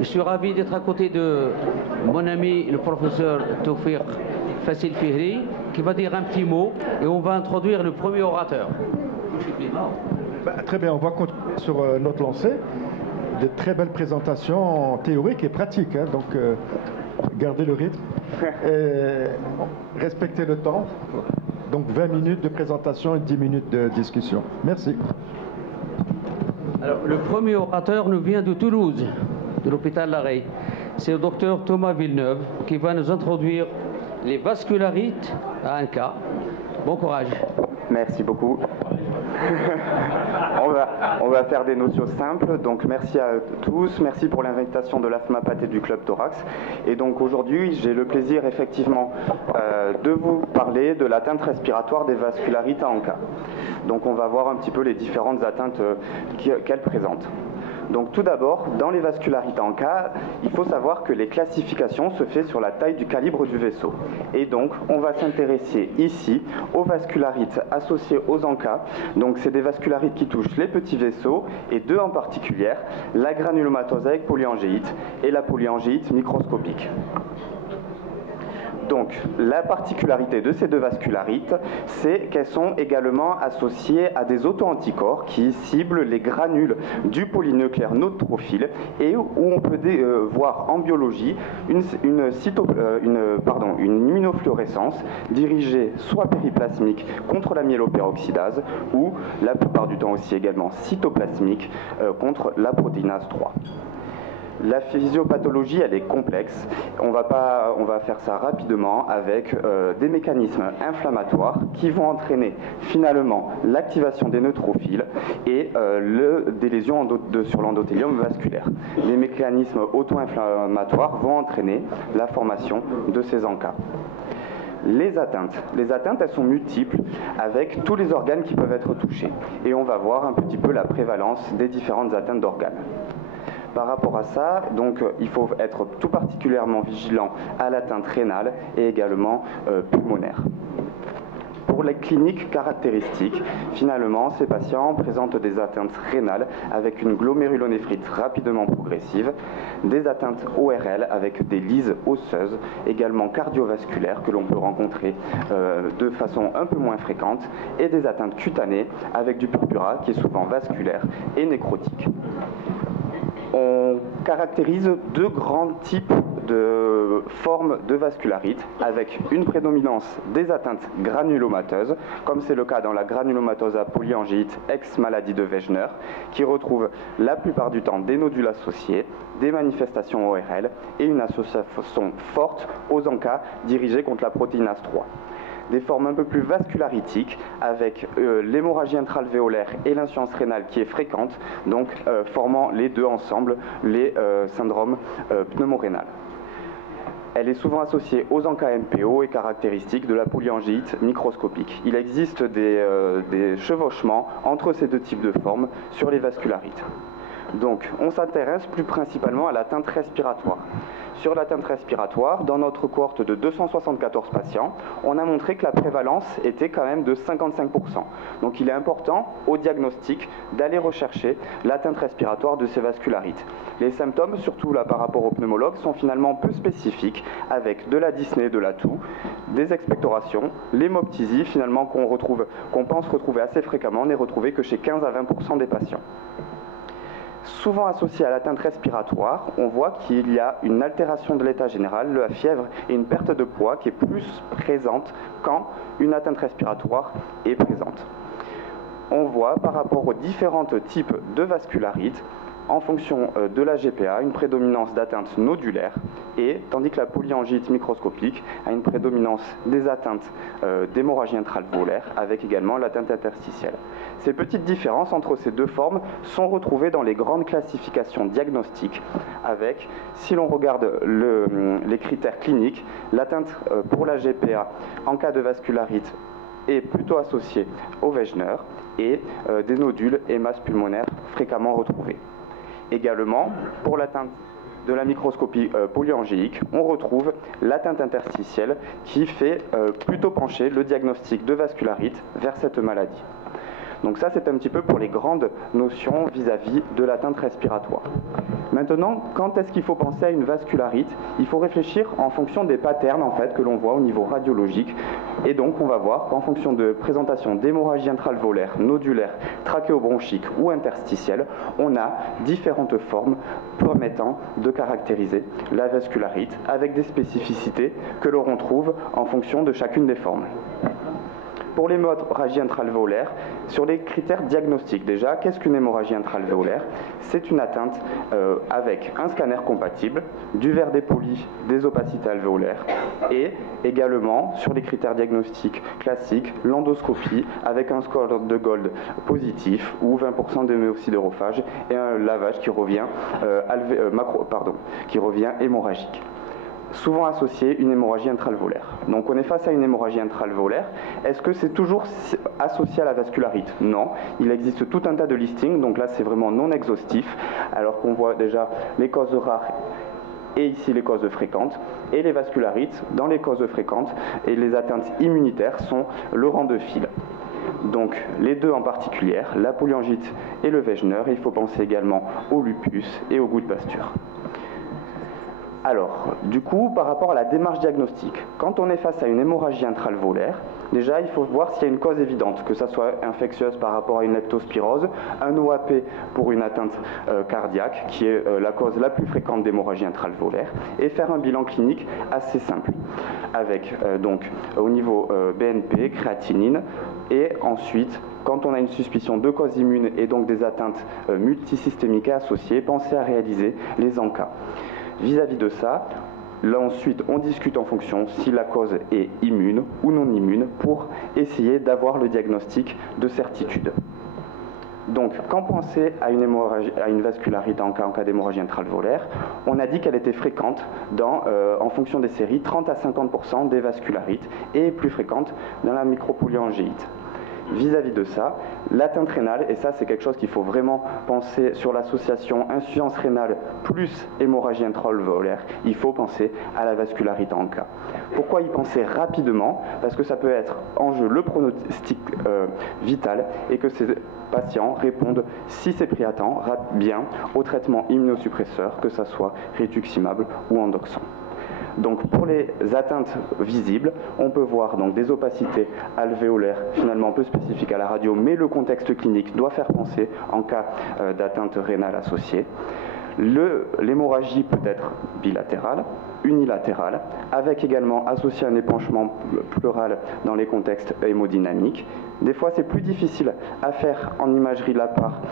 Je suis ravi d'être à côté de mon ami, le professeur Tawfiq Fassil Fihri, qui va dire un petit mot et on va introduire le premier orateur. Très bien, on va continuer sur notre lancée. De très belles présentations théoriques et pratiques, hein, donc gardez le rythme. Respectez le temps. Donc 20 minutes de présentation et 10 minutes de discussion. Merci. Alors, le premier orateur nous vient de Toulouse, de l'hôpital Larrey. C'est le docteur Thomas Villeneuve qui va nous introduire les vascularites à un cas. Bon courage. Merci beaucoup. On va faire des notions simples. Donc merci à tous, merci pour l'invitation de l'AFMAPAT et du Club Thorax. Et donc aujourd'hui, j'ai le plaisir effectivement de vous parler de l'atteinte respiratoire des vascularites à ANCA. Donc on va voir un petit peu les différentes atteintes qu'elles présentent. Donc tout d'abord, dans les vascularites en cas, il faut savoir que les classifications se font sur la taille du calibre du vaisseau. Et donc, on va s'intéresser ici aux vascularites associées aux ANCA. Donc c'est des vascularites qui touchent les petits vaisseaux, et deux en particulier, la granulomatose avec polyangéite et la polyangéite microscopique. Donc, la particularité de ces deux vascularites, c'est qu'elles sont également associées à des auto-anticorps qui ciblent les granules du polynucléaire neutrophile et où on peut voir en biologie une immunofluorescence dirigée soit périplasmique contre la myéloperoxydase ou, la plupart du temps aussi également cytoplasmique contre la protéinase 3. La physiopathologie, elle est complexe. On va faire ça rapidement avec des mécanismes inflammatoires qui vont entraîner finalement l'activation des neutrophiles et des lésions sur l'endothélium vasculaire. Les mécanismes auto-inflammatoires vont entraîner la formation de ces ANCA. Les atteintes, elles sont multiples avec tous les organes qui peuvent être touchés. Et on va voir un petit peu la prévalence des différentes atteintes d'organes. Par rapport à ça, donc, il faut être tout particulièrement vigilant à l'atteinte rénale et également pulmonaire. Pour les cliniques caractéristiques, finalement, ces patients présentent des atteintes rénales avec une glomérulonéphrite rapidement progressive, des atteintes ORL avec des lyses osseuses, également cardiovasculaires que l'on peut rencontrer de façon un peu moins fréquente, et des atteintes cutanées avec du purpura qui est souvent vasculaire et nécrotique. On caractérise deux grands types de formes de vascularite avec une prédominance des atteintes granulomateuses, comme c'est le cas dans la granulomatosa polyangéite ex-maladie de Wegener, qui retrouve la plupart du temps des nodules associés, des manifestations ORL et une association forte aux ANCA dirigées contre la protéinase 3. Des formes un peu plus vascularitiques avec l'hémorragie intralvéolaire et l'insuffisance rénale qui est fréquente, donc formant les deux ensemble les syndromes pneumorénal. Elle est souvent associée aux ANCA-MPO et caractéristique de la polyangéite microscopique. Il existe des chevauchements entre ces deux types de formes sur les vascularites. Donc, on s'intéresse plus principalement à l'atteinte respiratoire. Sur l'atteinte respiratoire, dans notre cohorte de 274 patients, on a montré que la prévalence était quand même de 55%. Donc il est important au diagnostic d'aller rechercher l'atteinte respiratoire de ces vascularites. Les symptômes, surtout là par rapport aux pneumologues, sont finalement peu spécifiques avec de la dyspnée, de la toux, des expectorations, l'hémoptysie finalement qu'on pense retrouver assez fréquemment, n'est retrouvée que chez 15 à 20% des patients. Souvent associé à l'atteinte respiratoire, on voit qu'il y a une altération de l'état général, la fièvre et une perte de poids qui est plus présente quand une atteinte respiratoire est présente. On voit par rapport aux différents types de vascularites, en fonction de la GPA, une prédominance d'atteinte nodulaire, et tandis que la polyangite microscopique a une prédominance des atteintes d'hémorragie intralvéolaire, avec également l'atteinte interstitielle. Ces petites différences entre ces deux formes sont retrouvées dans les grandes classifications diagnostiques, avec, si l'on regarde les critères cliniques, l'atteinte pour la GPA en cas de vascularite est plutôt associée au Wegener et des nodules et masses pulmonaires fréquemment retrouvés. Également, pour l'atteinte de la microscopie polyangéique, on retrouve l'atteinte interstitielle qui fait plutôt pencher le diagnostic de vascularite vers cette maladie. Donc ça, c'est un petit peu pour les grandes notions vis-à-vis de l'atteinte respiratoire. Maintenant, quand est-ce qu'il faut penser à une vascularite? Il faut réfléchir en fonction des patterns en fait, que l'on voit au niveau radiologique. Et donc, on va voir qu'en fonction de présentation d'hémorragie intraalvéolaire, nodulaire, trachéobronchique ou interstitielle, on a différentes formes permettant de caractériser la vascularite avec des spécificités que l'on retrouve en fonction de chacune des formes. Pour l'hémorragie intraalvéolaire, sur les critères diagnostiques déjà, qu'est-ce qu'une hémorragie intraalvéolaire? C'est une atteinte avec un scanner compatible, du verre dépoli, des opacités alvéolaires et également sur les critères diagnostiques classiques, l'endoscopie avec un score de Gold positif ou 20% d'hémocydérophage et un lavage qui revient, qui revient hémorragique. Souvent associé une hémorragie intraalvéolaire. Donc on est face à une hémorragie intraalvéolaire. Est-ce que c'est toujours associé à la vascularite? Non. Il existe tout un tas de listings, donc là c'est vraiment non exhaustif, alors qu'on voit déjà les causes rares et ici les causes fréquentes, et les vascularites dans les causes fréquentes et les atteintes immunitaires sont le rang de file. Donc les deux en particulier, la polyangite et le Wegener, il faut penser également au lupus et au goût de Pasteur. Alors, du coup, par rapport à la démarche diagnostique, quand on est face à une hémorragie intraalvéolaire, déjà, il faut voir s'il y a une cause évidente, que ça soit infectieuse par rapport à une leptospirose, un OAP pour une atteinte cardiaque, qui est la cause la plus fréquente d'hémorragie intraalvéolaire, et faire un bilan clinique assez simple, avec donc au niveau BNP, créatinine, et ensuite, quand on a une suspicion de cause immune et donc des atteintes multisystémiques associées, pensez à réaliser les ENCA. Vis-à-vis de ça, là ensuite on discute en fonction si la cause est immune ou non immune pour essayer d'avoir le diagnostic de certitude. Donc quand pensez à une vascularite en cas d'hémorragie intraalvéolaire, on a dit qu'elle était fréquente en fonction des séries, 30 à 50% des vascularites et plus fréquente dans la micropolyangéite. Vis-à-vis de ça, l'atteinte rénale, et ça c'est quelque chose qu'il faut vraiment penser sur l'association insuffisance rénale plus hémorragie intraalvéolaire, il faut penser à la vascularite en cas. Pourquoi y penser rapidement? Parce que ça peut être en jeu le pronostic vital et que ces patients répondent, si c'est pris à temps, bien au traitement immunosuppresseur, que ce soit rituximab ou endoxan. Donc pour les atteintes visibles, on peut voir donc des opacités alvéolaires finalement peu spécifiques à la radio, mais le contexte clinique doit faire penser en cas d'atteinte rénale associée. L'hémorragie peut être bilatérale, unilatérale, avec également associé un épanchement pleural dans les contextes hémodynamiques. Des fois, c'est plus difficile à faire en imagerie de la part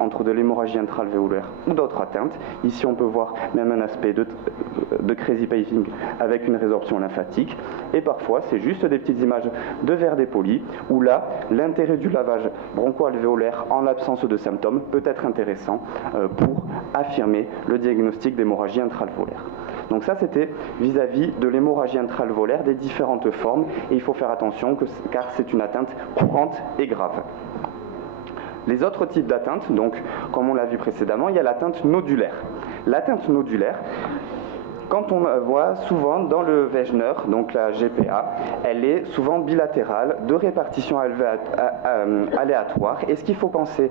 entre de l'hémorragie intraalvéolaire ou d'autres atteintes. Ici, on peut voir même un aspect de crazy pacing avec une résorption lymphatique. Et parfois, c'est juste des petites images de verre dépoli, où là, l'intérêt du lavage broncho-alvéolaire en l'absence de symptômes peut être intéressant pour affirmer le diagnostic d'hémorragie intraalvéolaire. Donc ça, c'était vis-à-vis de l'hémorragie intraalvéolaire des différentes formes, et il faut faire attention car c'est une atteinte courante et grave. Les autres types d'atteintes, donc comme on l'a vu précédemment, il y a l'atteinte nodulaire. L'atteinte nodulaire, quand on voit souvent dans le Wegener, donc la GPA, elle est souvent bilatérale, de répartition aléatoire. Et ce qu'il faut penser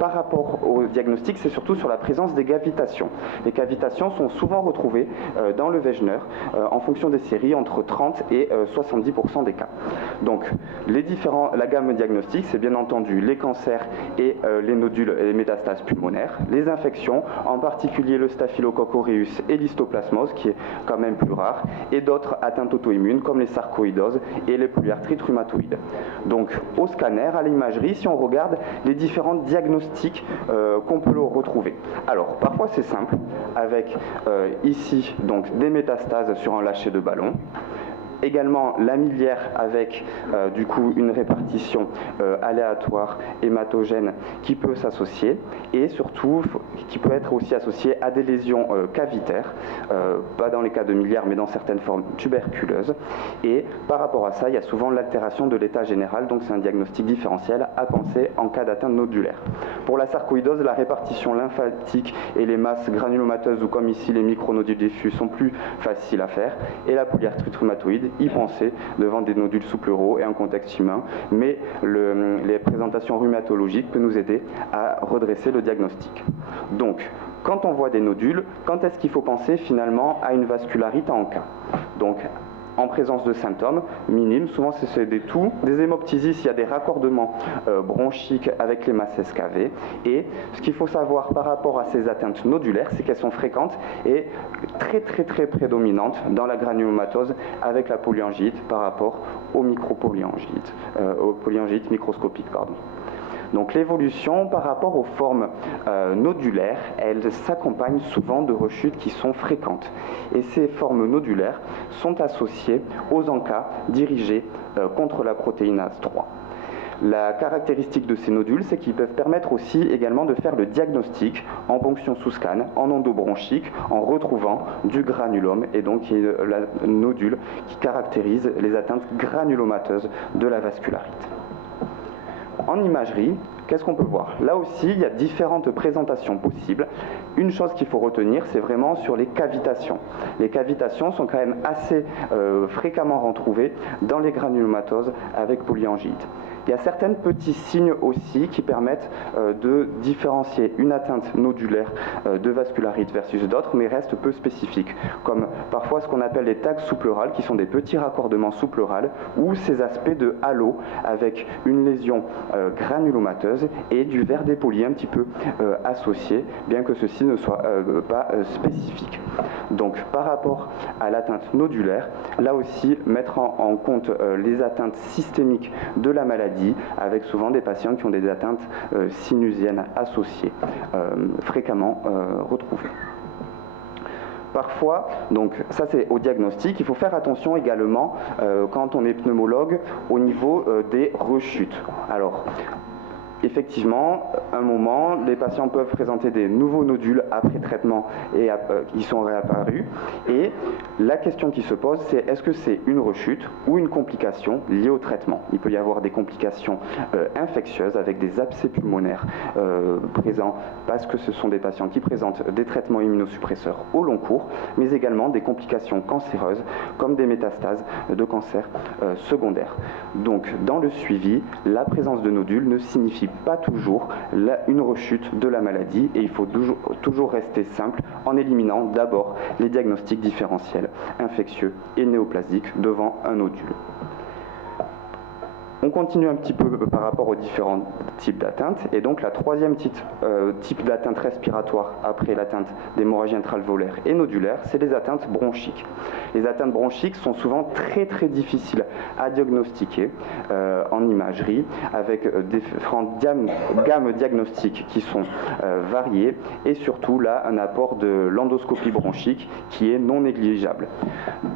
par rapport au diagnostic, c'est surtout sur la présence des cavitations. Les cavitations sont souvent retrouvées dans le Wegener en fonction des séries entre 30 et 70% des cas. Donc la gamme diagnostique, c'est bien entendu les cancers et les nodules et les métastases pulmonaires, les infections, en particulier le staphylocoque aureus et l'histoplasmose, qui est quand même plus rare, et d'autres atteintes auto-immunes comme les sarcoïdoses et les polyarthrites rhumatoïdes. Donc au scanner, à l'imagerie, si on regarde les différents diagnostics qu'on peut retrouver. Alors parfois c'est simple, avec ici donc des métastases sur un lâcher de ballon. Également la miliaire avec du coup une répartition aléatoire hématogène qui peut s'associer, et surtout qui peut être aussi associée à des lésions cavitaires, pas dans les cas de miliaire mais dans certaines formes tuberculeuses. Et par rapport à ça, il y a souvent l'altération de l'état général, donc c'est un diagnostic différentiel à penser en cas d'atteinte nodulaire. Pour la sarcoïdose, la répartition lymphatique et les masses granulomateuses, ou comme ici les micronodules diffus, sont plus faciles à faire, et la polyarthrite rhumatoïde, y penser devant des nodules sous-pleuraux et un contexte humain, mais les présentations rhumatologiques peuvent nous aider à redresser le diagnostic. Donc, quand on voit des nodules, quand est-ce qu'il faut penser finalement à une vascularite en cas? Donc, en présence de symptômes minimes, souvent c'est des toux, des hémoptysies s'il y a des raccordements bronchiques avec les masses SKV. Et ce qu'il faut savoir par rapport à ces atteintes nodulaires, c'est qu'elles sont fréquentes et très prédominantes dans la granulomatose avec la polyangite par rapport aux micropolyangite, aux polyangite microscopiques, pardon. Donc l'évolution par rapport aux formes nodulaires, elle s'accompagne souvent de rechutes qui sont fréquentes. Et ces formes nodulaires sont associées aux encas dirigés contre la protéinase 3. La caractéristique de ces nodules, c'est qu'ils peuvent permettre aussi également de faire le diagnostic en ponction sous scan, en endobronchique, en retrouvant du granulome, et donc la nodule qui caractérise les atteintes granulomateuses de la vascularite. En imagerie, qu'est-ce qu'on peut voir? Là aussi, il y a différentes présentations possibles. Une chose qu'il faut retenir, c'est vraiment sur les cavitations. Les cavitations sont quand même assez fréquemment retrouvées dans les granulomatoses avec polyangite. Il y a certains petits signes aussi qui permettent de différencier une atteinte nodulaire de vascularite versus d'autres, mais restent peu spécifiques, comme parfois ce qu'on appelle les tags sous-pleurales, qui sont des petits raccordements sous-pleurales, ou ces aspects de halo avec une lésion granulomateuse et du verre dépoli un petit peu associé, bien que ceci ne soit pas spécifique. Donc par rapport à l'atteinte nodulaire, là aussi mettre en compte les atteintes systémiques de la maladie, avec souvent des patients qui ont des atteintes sinusiennes associées, fréquemment retrouvées. Parfois, donc ça c'est au diagnostic, il faut faire attention également quand on est pneumologue au niveau des rechutes. Alors, effectivement, à un moment, les patients peuvent présenter des nouveaux nodules après traitement et qui sont réapparus. Et la question qui se pose, c'est est-ce que c'est une rechute ou une complication liée au traitement? Il peut y avoir des complications infectieuses avec des abcès pulmonaires présents parce que ce sont des patients qui présentent des traitements immunosuppresseurs au long cours, mais également des complications cancéreuses comme des métastases de cancer secondaire. Donc, dans le suivi, la présence de nodules ne signifie pas toujours une rechute de la maladie et il faut toujours rester simple en éliminant d'abord les diagnostics différentiels infectieux et néoplasiques devant un nodule. On continue un petit peu par rapport aux différents types d'atteintes et donc la troisième type d'atteinte respiratoire après l'atteinte d'hémorragie intra-alvéolaire et nodulaire, c'est les atteintes bronchiques. Les atteintes bronchiques sont souvent très difficiles à diagnostiquer en imagerie avec différentes gammes diagnostiques qui sont variées et surtout là un apport de l'endoscopie bronchique qui est non négligeable.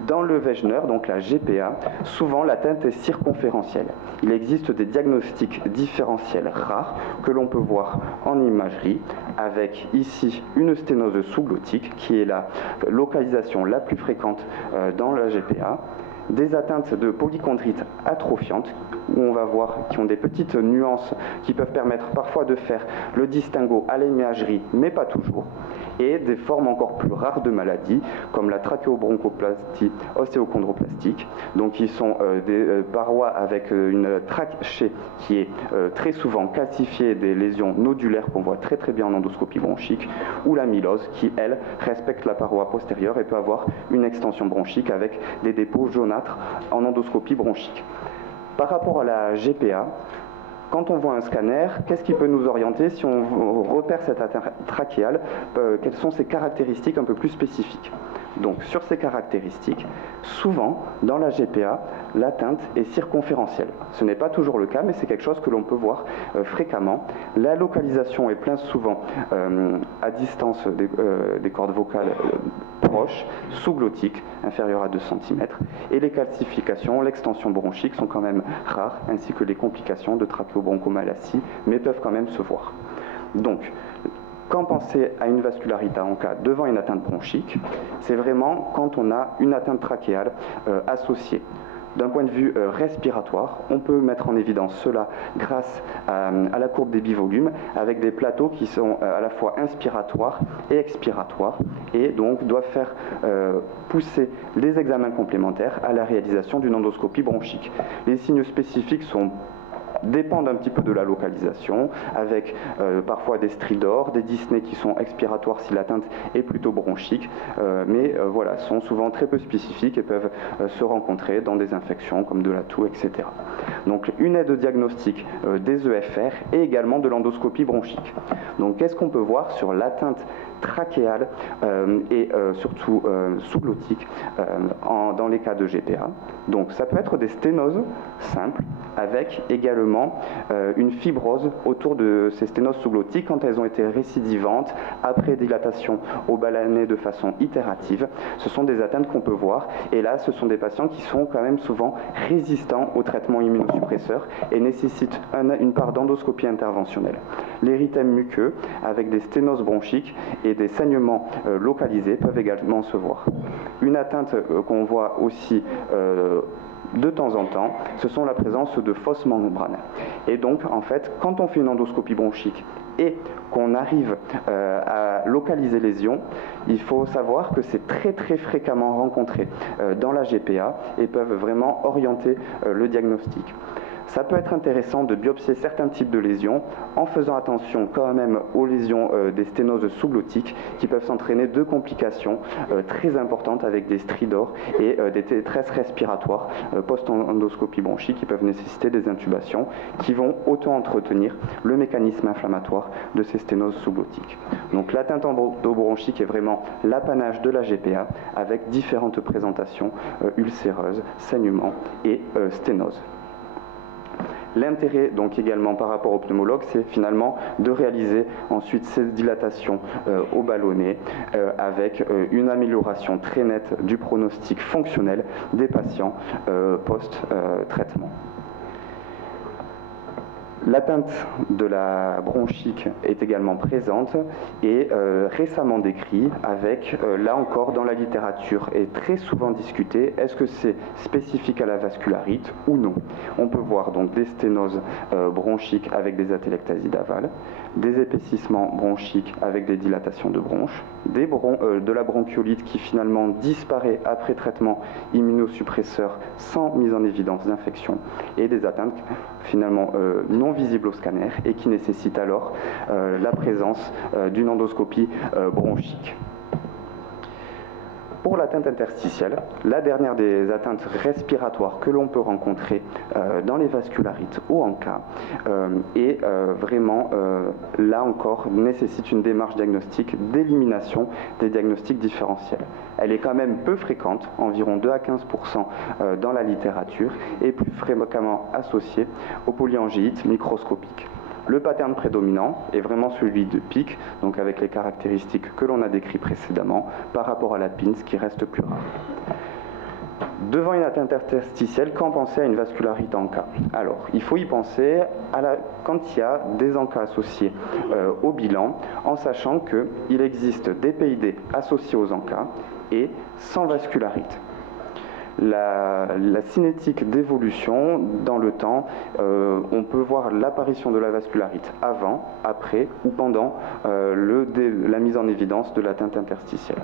Dans le Wegener, donc la GPA, souvent l'atteinte est circonférentielle. Il existe des diagnostics différentiels rares que l'on peut voir en imagerie avec ici une sténose sous-glottique qui est la localisation la plus fréquente dans la GPA, des atteintes de polychondrite atrophiante où on va voir qui ont des petites nuances qui peuvent permettre parfois de faire le distinguo à l'imagerie mais pas toujours, et des formes encore plus rares de maladies comme la trachéobronchoplastie ostéochondroplastique, donc qui sont des parois avec une trachée qui est très souvent calcifiée, des lésions nodulaires qu'on voit très bien en endoscopie bronchique, ou la mylose qui elle respecte la paroi postérieure et peut avoir une extension bronchique avec des dépôts jaunâtres en endoscopie bronchique. Par rapport à la GPA, quand on voit un scanner, qu'est-ce qui peut nous orienter si on repère cette atteinte trachéale? Quelles sont ses caractéristiques un peu plus spécifiques? Donc sur ces caractéristiques, souvent dans la GPA, l'atteinte est circonférentielle. Ce n'est pas toujours le cas, mais c'est quelque chose que l'on peut voir fréquemment. La localisation est plein souvent à distance des cordes vocales proches, sous-glottiques, inférieures à 2 cm. Et les calcifications, l'extension bronchique sont quand même rares, ainsi que les complications de trachéobronchomalacie, mais peuvent quand même se voir. Donc, quand penser à une vascularite en cas devant une atteinte bronchique, c'est vraiment quand on a une atteinte trachéale associée. D'un point de vue respiratoire, on peut mettre en évidence cela grâce à la courbe des bivolumes, avec des plateaux qui sont à la fois inspiratoires et expiratoires, et donc doivent faire pousser les examens complémentaires à la réalisation d'une endoscopie bronchique. Les signes spécifiques dépendent un petit peu de la localisation, avec parfois des stridors, des dyspnées qui sont expiratoires si l'atteinte est plutôt bronchique, mais voilà, sont souvent très peu spécifiques et peuvent se rencontrer dans des infections comme de la toux, etc. Donc une aide diagnostique des EFR et également de l'endoscopie bronchique. Donc qu'est-ce qu'on peut voir sur l'atteinte trachéale et surtout sous-glottique dans les cas de GPA? Donc ça peut être des sténoses simples avec également une fibrose autour de ces sténoses sous-glottiques quand elles ont été récidivantes après dilatation au balané de façon itérative. Ce sont des atteintes qu'on peut voir, et là ce sont des patients qui sont quand même souvent résistants aux traitements immunosuppresseurs et nécessitent une part d'endoscopie interventionnelle. L'érythème muqueux avec des sténoses bronchiques et des saignements localisés peuvent également se voir. Une atteinte qu'on voit aussi de temps en temps, ce sont la présence de fausses membranes. Et donc, en fait, quand on fait une endoscopie bronchique et qu'on arrive à localiser les lésions, il faut savoir que c'est très très fréquemment rencontré dans la GPA et peuvent vraiment orienter le diagnostic. Ça peut être intéressant de biopsier certains types de lésions en faisant attention quand même aux lésions des sténoses sous-glottiques qui peuvent s'entraîner de complications très importantes avec des stridors et des détresses respiratoires post-endoscopie bronchique qui peuvent nécessiter des intubations qui vont auto-entretenir le mécanisme inflammatoire de ces sténoses sous-glottiques. Donc l'atteinte endobronchique est vraiment l'apanage de la GPA avec différentes présentations ulcéreuses, saignements et sténoses. L'intérêt donc également par rapport au pneumologue, c'est finalement de réaliser ensuite ces dilatations au ballonnet avec une amélioration très nette du pronostic fonctionnel des patients post-traitement. L'atteinte de la bronchique est également présente et récemment décrite avec, là encore dans la littérature, et très souvent discuté, est-ce que c'est spécifique à la vascularite ou non? On peut voir donc des sténoses bronchiques avec des atelectasies d'aval, des épaississements bronchiques avec des dilatations de bronches, de la bronchiolite qui finalement disparaît après traitement immunosuppresseur sans mise en évidence d'infection, et des atteintes finalement non visibles au scanner et qui nécessitent alors la présence d'une endoscopie bronchique. Pour l'atteinte interstitielle, la dernière des atteintes respiratoires que l'on peut rencontrer dans les vascularites ou en cas, et vraiment, là encore, nécessite une démarche diagnostique d'élimination des diagnostics différentiels. Elle est quand même peu fréquente, environ 2 à 15% dans la littérature, et plus fréquemment associée aux polyangéites microscopiques. Le pattern prédominant est vraiment celui de PIC, donc avec les caractéristiques que l'on a décrites précédemment, par rapport à la PINS qui reste plus rare. Devant une atteinte interstitielle, quand penser à une vascularite en cas? Alors, il faut y penser quand il y a des encas associés au bilan, en sachant qu'il existe des PID associés aux encas et sans vascularite. La cinétique d'évolution dans le temps, on peut voir l'apparition de la vascularite avant, après ou pendant la mise en évidence de l'atteinte interstitielle.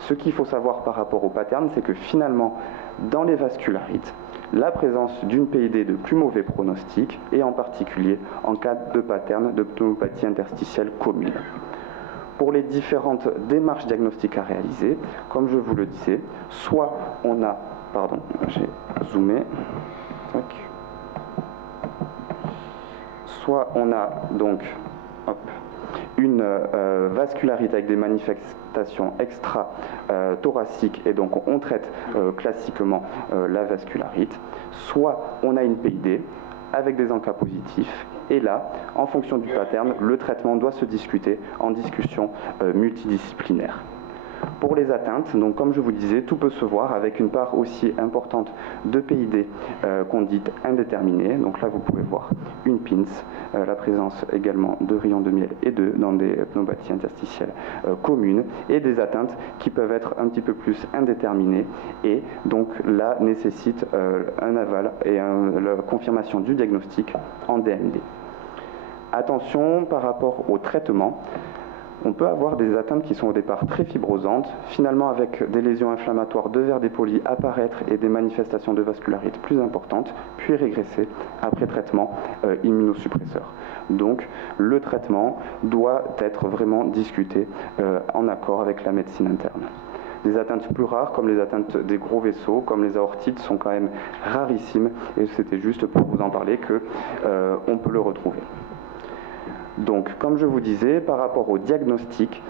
Ce qu'il faut savoir par rapport au pattern, c'est que finalement, dans les vascularites, la présence d'une PID de plus mauvais pronostic, et en particulier en cas de pattern de pneumopathie interstitielle commune. Pour les différentes démarches diagnostiques à réaliser, comme je vous le disais, soit on a pardon, j'ai zoomé. Soit on a donc une vascularite avec des manifestations extra-thoraciques et donc on traite classiquement la vascularite, soit on a une PID avec des encas positifs, et là, en fonction du pattern, le traitement doit se discuter en discussion multidisciplinaire. Pour les atteintes, donc comme je vous disais, tout peut se voir avec une part aussi importante de PID qu'on dit indéterminée. Donc là, vous pouvez voir une PINS, la présence également de rayons de miel et dans des pneumopathie interstitielle communes, et des atteintes qui peuvent être un petit peu plus indéterminées, et donc là nécessite un aval et la confirmation du diagnostic en DMD. Attention par rapport au traitement. On peut avoir des atteintes qui sont au départ très fibrosantes, finalement avec des lésions inflammatoires de verre dépoli apparaître et des manifestations de vascularite plus importantes, puis régresser après traitement immunosuppresseur. Donc le traitement doit être vraiment discuté en accord avec la médecine interne. Des atteintes plus rares, comme les atteintes des gros vaisseaux, comme les aortites, sont quand même rarissimes, et c'était juste pour vous en parler qu'on peut le retrouver. Donc, comme je vous disais, par rapport au diagnostic,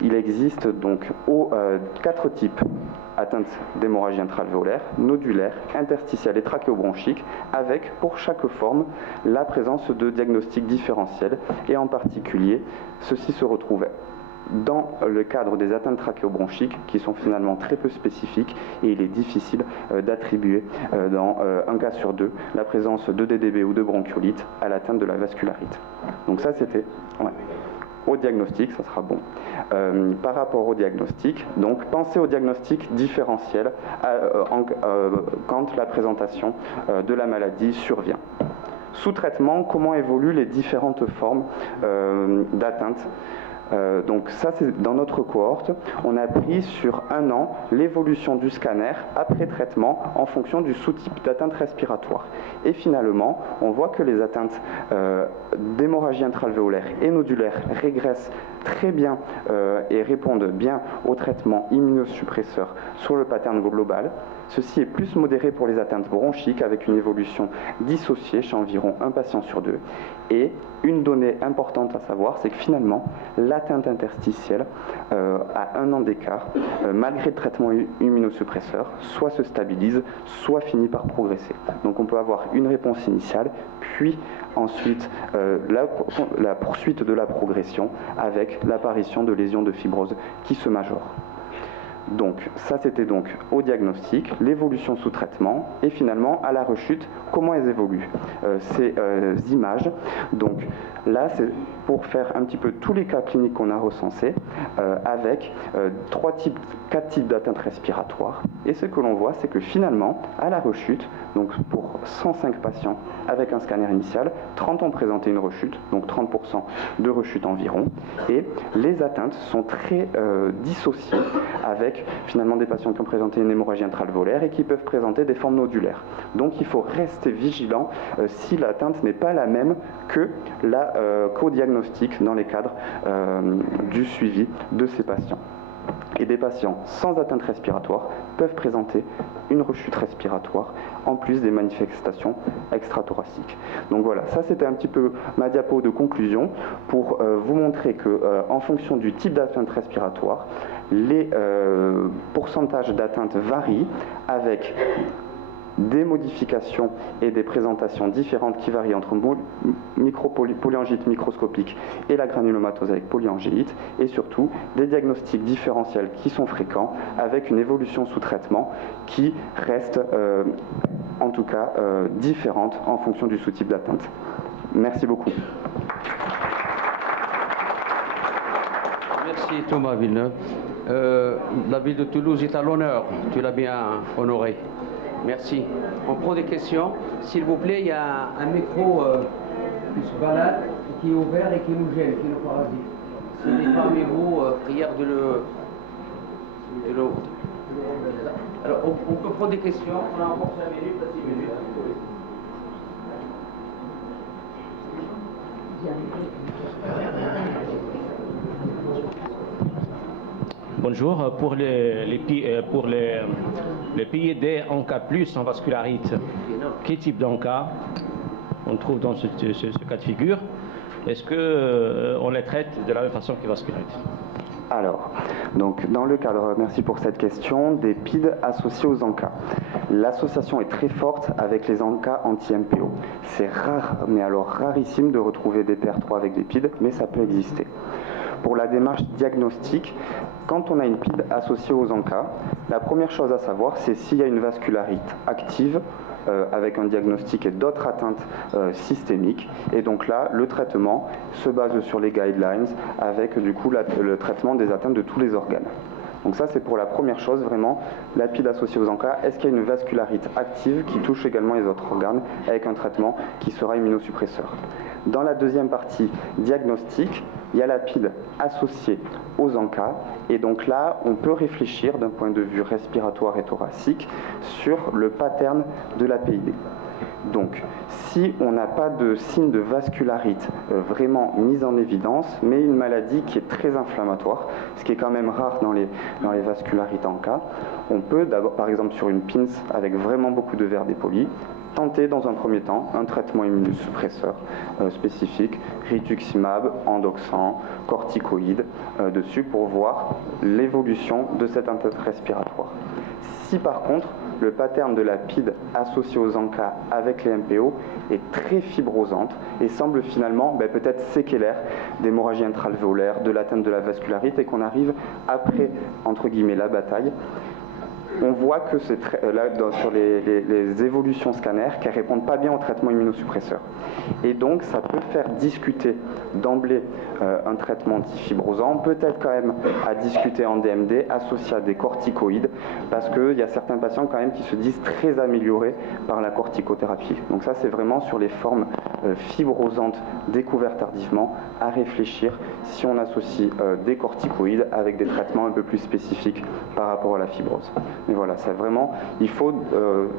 il existe donc 4 types atteintes d'hémorragie intra-alvéolaire, nodulaire, interstitielle et trachéobronchique, avec pour chaque forme la présence de diagnostics différentiels, et en particulier, ceci se retrouve dans le cadre des atteintes trachéobronchiques qui sont finalement très peu spécifiques, et il est difficile d'attribuer dans un cas sur deux la présence de DDB ou de bronchiolite à l'atteinte de la vascularite. Donc ça c'était au diagnostic, ça sera bon. Par rapport au diagnostic, donc pensez au diagnostic différentiel quand la présentation de la maladie survient. Sous traitement, comment évoluent les différentes formes d'atteinte? Donc ça, c'est dans notre cohorte, on a pris sur 1 an l'évolution du scanner après traitement en fonction du sous-type d'atteinte respiratoire. Et finalement, on voit que les atteintes d'hémorragie intra-alvéolaire et nodulaire régressent très bien et répondent bien au traitement immunosuppresseur sur le pattern global. Ceci est plus modéré pour les atteintes bronchiques avec une évolution dissociée chez environ 1 patient sur 2. Et une donnée importante à savoir, c'est que finalement, l'atteinte interstitielle, à 1 an d'écart, malgré le traitement immunosuppresseur, soit se stabilise, soit finit par progresser. Donc on peut avoir une réponse initiale, puis ensuite la poursuite de la progression avec l'apparition de lésions de fibrose qui se majorent. Donc ça c'était donc au diagnostic, l'évolution sous traitement, et finalement à la rechute, comment elles évoluent. Ces images, donc là c'est pour faire un petit peu tous les cas cliniques qu'on a recensés, avec 4 types d'atteintes respiratoires, et ce que l'on voit c'est que finalement à la rechute, donc pour 105 patients avec un scanner initial, 30 ont présenté une rechute, donc 30% de rechute environ, et les atteintes sont très dissociées avec finalement des patients qui ont présenté une hémorragie intra-alvéolaire et qui peuvent présenter des formes nodulaires. Donc il faut rester vigilant si l'atteinte n'est pas la même que qu'au diagnostic dans les cadres du suivi de ces patients. Et des patients sans atteinte respiratoire peuvent présenter une rechute respiratoire en plus des manifestations extrathoraciques. Donc voilà, ça c'était un petit peu ma diapo de conclusion pour vous montrer que en fonction du type d'atteinte respiratoire, les pourcentages d'atteinte varient avec des modifications et des présentations différentes qui varient entre polyangite microscopique et la granulomatose avec polyangéite, et surtout des diagnostics différentiels qui sont fréquents avec une évolution sous traitement qui reste en tout cas différente en fonction du sous-type d'atteinte. Merci beaucoup. Merci Thomas Villeneuve. La ville de Toulouse est à l'honneur, tu l'as bien honoré. Merci. On prend des questions. S'il vous plaît, il y a un micro qui se balade, qui est ouvert et qui nous gêne, qui nous parasite. S'il est parmi vous, prière de le... Alors, on peut prendre des questions. On a encore 5 minutes à 6 minutes. Bonjour. Pour les PID en cas plus en vascularite, quel type d'en-cas on trouve dans ce cas de figure? Est-ce qu'on les traite de la même façon que les vascularites? Alors, donc dans le cadre, merci pour cette question, des PID associés aux ANCA. L'association est très forte avec les ANCA anti-MPO. C'est rare, mais alors rarissime de retrouver des PR3 avec des PID, mais ça peut exister. pour la démarche diagnostique, quand on a une PID associée aux ANCA, la première chose à savoir, c'est s'il y a une vascularite active, avec un diagnostic et d'autres atteintes systémiques. Et donc là, le traitement se base sur les guidelines avec du coup le traitement des atteintes de tous les organes. Donc ça, c'est pour la première chose, vraiment, la PID associée aux ANCA. Est-ce qu'il y a une vascularite active qui touche également les autres organes avec un traitement qui sera immunosuppresseur? Dans la deuxième partie diagnostique, il y a la PID associée aux ANCA. Et donc là, on peut réfléchir d'un point de vue respiratoire et thoracique sur le pattern de la PID. Donc, si on n'a pas de signe de vascularite vraiment mise en évidence, mais une maladie qui est très inflammatoire, ce qui est quand même rare dans les vascularites ANCA, on peut d'abord, par exemple sur une PINS avec vraiment beaucoup de verre dépoli, tenter dans un premier temps un traitement immunosuppresseur spécifique, rituximab, endoxan, corticoïdes, dessus pour voir l'évolution de cette atteinte respiratoire. Si par contre, le pattern de la PID associé aux ANCA avec les MPO est très fibrosante et semble finalement peut-être séquelaire d'hémorragie intralvéolaire, de l'atteinte de la vascularite et qu'on arrive après, entre guillemets, la bataille, on voit que c'est là, sur les évolutions scanners qu'elles ne répondent pas bien au traitement immunosuppresseur. Et donc, ça peut faire discuter d'emblée un traitement antifibrosant, peut-être quand même à discuter en DMD, associé à des corticoïdes, parce qu'il y a certains patients quand même qui se disent très améliorés par la corticothérapie. Donc ça, c'est vraiment sur les formes fibrosantes découvertes tardivement, à réfléchir si on associe des corticoïdes avec des traitements un peu plus spécifiques par rapport à la fibrose. Mais voilà, c'est vraiment, il faut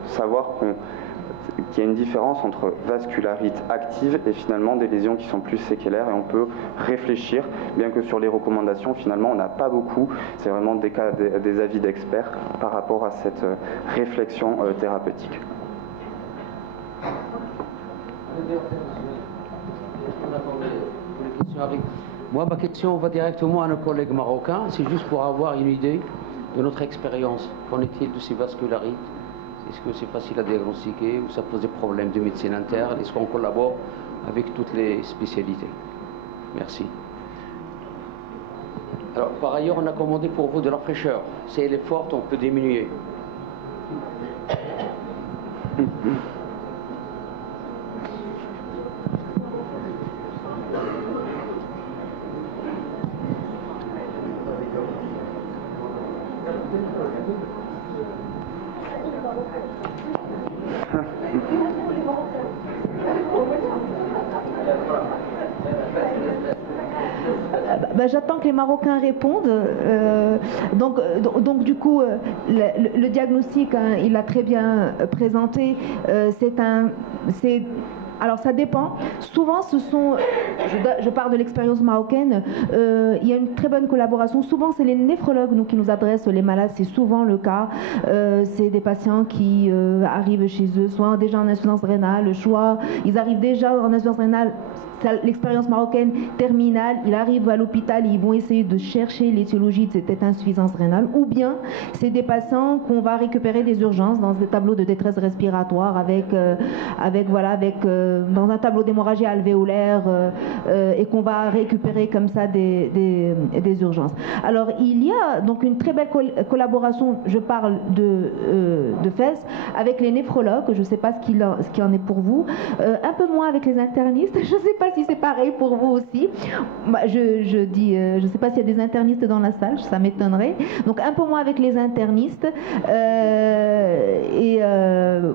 savoir qu'il y a une différence entre vascularite active et finalement des lésions qui sont plus séquelaires, et on peut réfléchir, bien que sur les recommandations, finalement, on n'a pas beaucoup, c'est vraiment des avis d'experts par rapport à cette réflexion thérapeutique. Moi, ma question va directement à nos collègues marocains, c'est juste pour avoir une idée de notre expérience. Qu'en est-il de ces vascularites? Est-ce que c'est facile à diagnostiquer ou ça pose des problèmes de médecine interne? Est-ce qu'on collabore avec toutes les spécialités? Merci. Alors, par ailleurs, on a commandé pour vous de la fraîcheur. Si elle est forte, on peut diminuer. J'attends que les Marocains répondent. Donc du coup, le diagnostic, hein, il l'a très bien présenté. Alors ça dépend. Souvent, je pars de l'expérience marocaine, il y a une très bonne collaboration. Souvent, c'est les néphrologues qui nous adressent les malades. C'est souvent le cas. C'est des patients qui arrivent chez eux, soit déjà en insuffisance rénale, soit ils arrivent déjà en insuffisance rénale. L'expérience marocaine terminale, ils arrivent à l'hôpital, ils vont essayer de chercher l'étiologie de cette insuffisance rénale, ou bien c'est des patients qu'on va récupérer des urgences dans des tableaux de détresse respiratoire dans un tableau d'hémorragie alvéolaire et qu'on va récupérer comme ça des urgences. Alors il y a donc une très belle collaboration, je parle de FES, avec les néphrologues, je ne sais pas ce qu'il en est pour vous, un peu moins avec les internistes, je ne sais pas si c'est pareil pour vous aussi. Je ne sais pas s'il y a des internistes dans la salle, ça m'étonnerait. Donc un peu moins avec les internistes.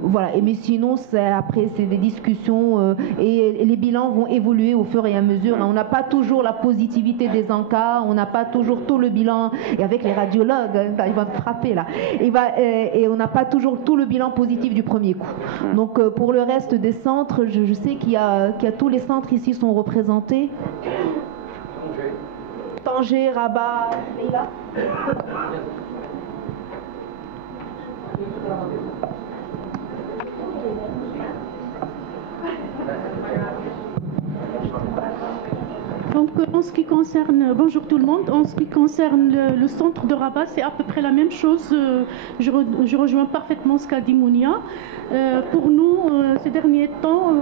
Voilà. Mais sinon, après, c'est des discussions et les bilans vont évoluer au fur et à mesure. On n'a pas toujours la positivité des ANCA, on n'a pas toujours tout le bilan. Et avec les radiologues, il va me frapper là. Et on n'a pas toujours tout le bilan positif du premier coup. Donc pour le reste des centres, je sais qu'il y a tous les centres ici sont représentés. Tanger, Rabat, Leïla. Donc en ce qui concerne, bonjour tout le monde, en ce qui concerne le centre de Rabat, c'est à peu près la même chose. Je rejoins parfaitement ce qu'a dit Mounia. Pour nous, ces derniers temps,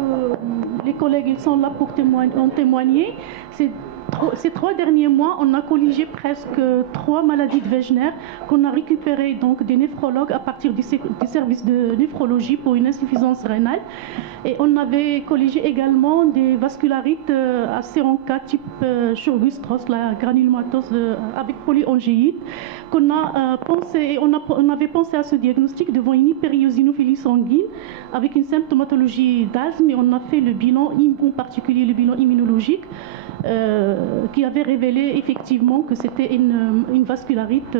les collègues ils sont là pour témoigner. C'est ces 3 derniers mois, on a colligé presque 3 maladies de Wegener qu'on a récupérées donc des néphrologues à partir du service de néphrologie pour une insuffisance rénale. Et on avait colligé également des vascularites à CN4 type Churg-Strauss, la granulomatose avec polyangéite, qu'on a pensé, on avait pensé à ce diagnostic devant une hypériosinophilie sanguine avec une symptomatologie d'asthme, et on a fait le bilan, en particulier le bilan immunologique, qui avait révélé effectivement que c'était une vascularite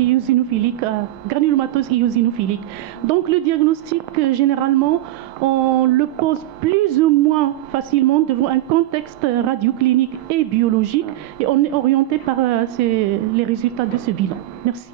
eosinophilique, granulomatose eosinophilique. Donc le diagnostic, généralement, on le pose plus ou moins facilement devant un contexte radioclinique et biologique, et on est orienté par les résultats de ce bilan. Merci.